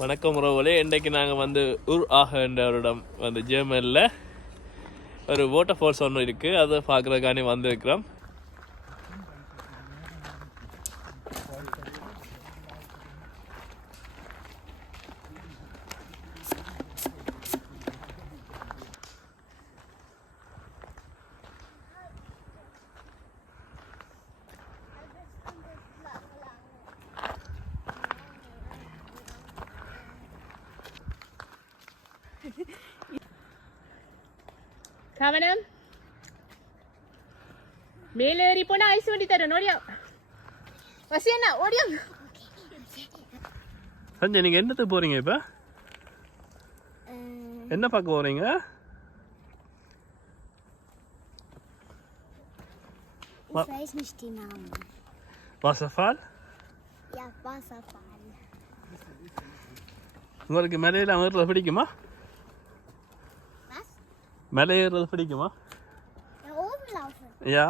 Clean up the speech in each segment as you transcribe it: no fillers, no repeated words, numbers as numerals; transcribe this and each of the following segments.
வணக்கம் உறவுகளே, இன்றைக்கு நாங்கள் வந்து Uracher வந்து ஜெர்மனியில் ஒரு வாட்டர் ஃபால்ஸ் ஒன்று இருக்குது, அதை பார்க்குறதுக்காண்டி வந்திருக்கிறோம். கவனம், மேலே ஏறி போனா ஐஸ் வண்டி தரேன். ஓடியா வசியண்ணா, ஓடியா. சஞ்சய், நீங்கள் என்னத்துக்கு போகிறீங்க? இப்போ என்ன பார்க்க போகிறீங்க? Ich weiß nicht die Namen. Wasserfall? Ja, Wasserfall. உங்களுக்கு மேலையில் அமர்றது பிடிக்குமா? Was? மேலே ஏறுறது பிடிக்குமா? Da oben laufen. யா,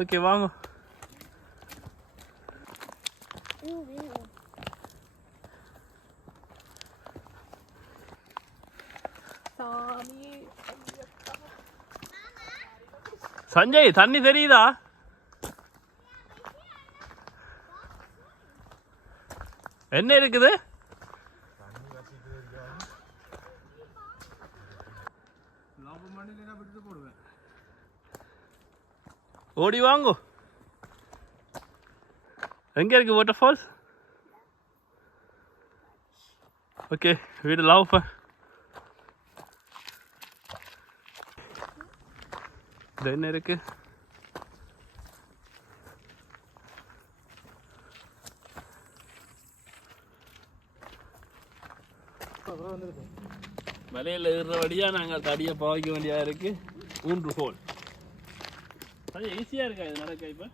ஓகே, வாங்க. சாமி, சஞ்சய், தண்ணி தெரியுதா? என்ன இருக்குது? ஓடி வாங்கோ. எங்க இருக்கு வாட்டர் ஃபால்ஸ்? ஓகே, வீடு லாவ். இது என்ன இருக்கு? மலையில் ஏறுற வழியாக நாங்கள் தடியை பாவிக்க வேண்டியதாக இருக்கு. ஊன்று ஹோல் அது ஈஸியாக இருக்கா இது நடக்க? இப்போ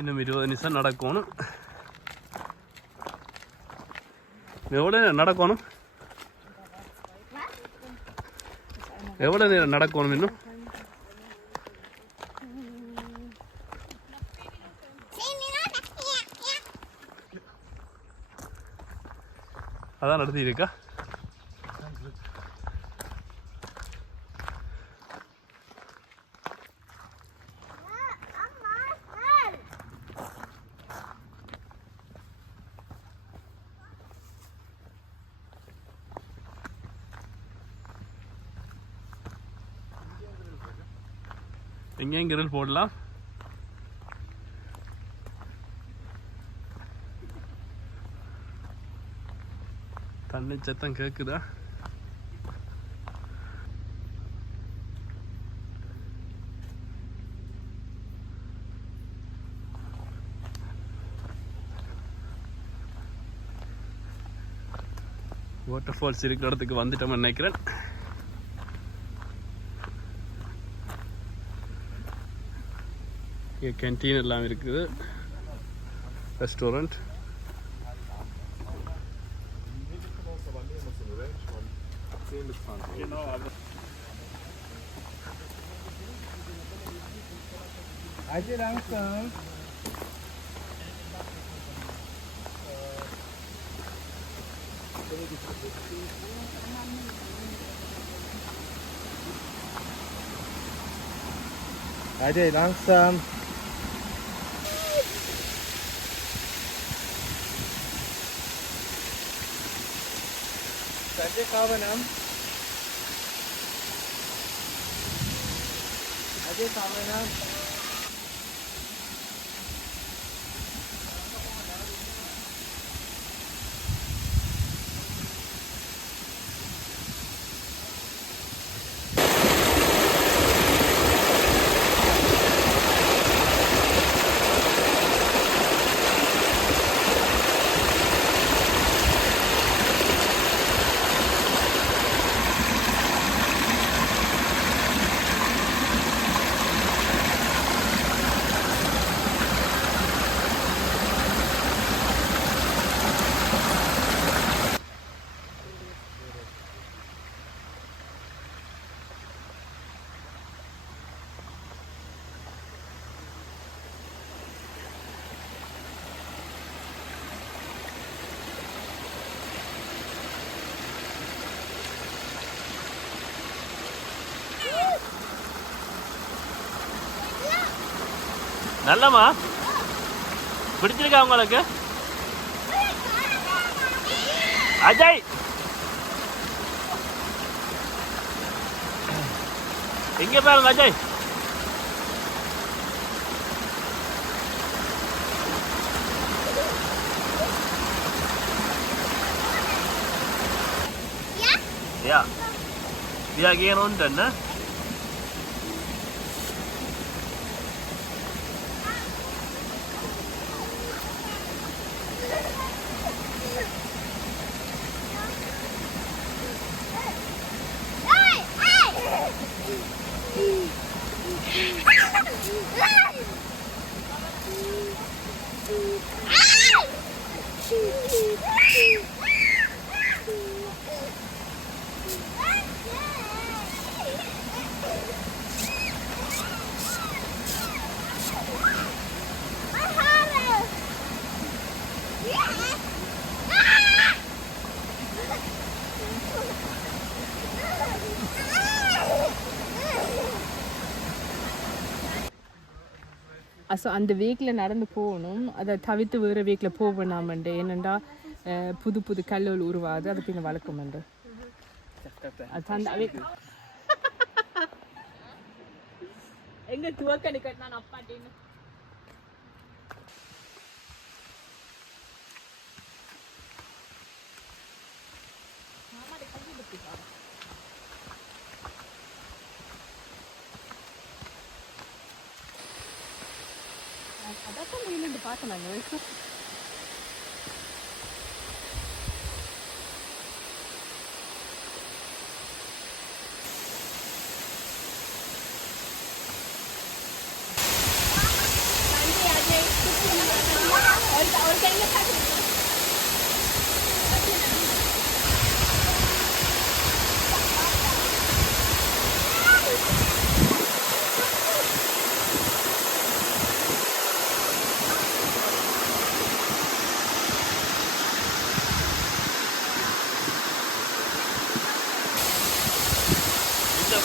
இன்னும் 20 நிமிஷம் நடக்கணும். எவ்வளோ நேரம் நடக்கணும்? எவ்வளோ நேரம் நடக்கணும் இன்னும்? அதான் நடத்தி இருக்கா? எங்கேயும் கிரில் போடலாம். தண்ணி சத்தம் கேக்குதா? வாட்டர் ஃபால்ஸ் இருக்கிற இடத்துக்கு வந்துட்டோம்னு நினைக்கிறேன். இங்கே கேன்டீன் எல்லாம் இருக்குது, restaurant. Ajay, langsam. Ajay, kawanam. Ajay, kawanam. நல்லம்மா பிடிச்சிருக்கா உங்களுக்கு? அஜய் எங்க பாருங்க Ajay. Ja, wir gehen runter, ne? Also அந்த வேக்கில் நடந்து போகணும், அதை தவிர்த்து வேறு வேக்கில் போக வேணாமண்டு. ஏனெண்டா புது புது கல்லூல் உருவாது, அதை பின்ன வளர்க்கும் என்று. அது அந்த எங்க துவக்க நிக்கட் நான் அப்பாட்டேன்னு அதான் வெளியிலேருந்து பார்த்தேன் நாங்கள்.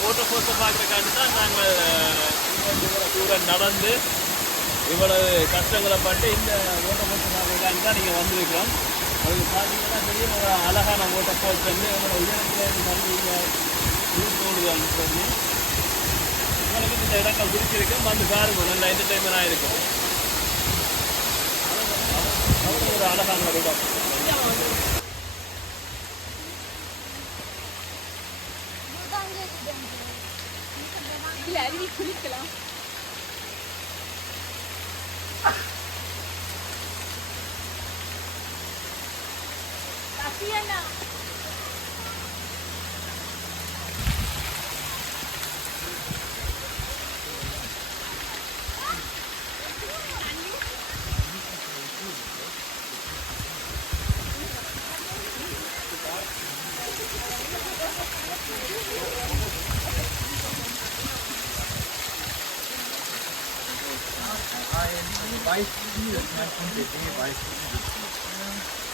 வாட்டர்ஃபால்ஸை பார்க்குறக்காண்டி தான் நாங்கள் இவ்வளோ தூரம் நடந்து இவ்வளவு கஷ்டங்களை பட்டு இந்த வாட்டர்ஃபால்ஸை பார்க்குறக்காண்டி தான் நீங்கள் வந்திருக்கிறோம். அதுக்கு பார்த்தீங்கன்னா தெரியும் ஒரு அழகான வாட்டர்ஃபால்ஸ் வந்து எங்களோட உயரத்தில் தண்ணி தோணுதான்னு சொல்லி உங்களுக்கு இந்த இடங்கள் பிடிச்சிருக்கு. வந்து பாருங்க, நல்ல என்டர்டைன்மெண்டாக இருக்கும். அவ்வளோ ஒரு அழகான ஒரு இடம். இல்லை அருவி குளிக்கலாம்.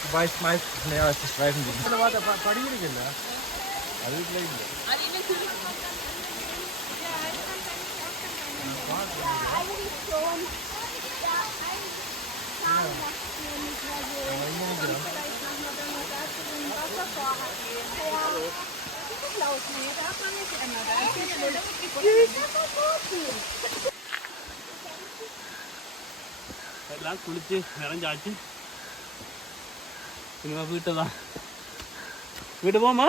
Du weißt meistens mehr als die Streifen. Warte, படிக்கிறீங்க அது இல்ல. எல்லாம் குளிச்சு நிறைஞ்சாச்சு. இனிமே வீட்டை தான் வீட்டு போமா.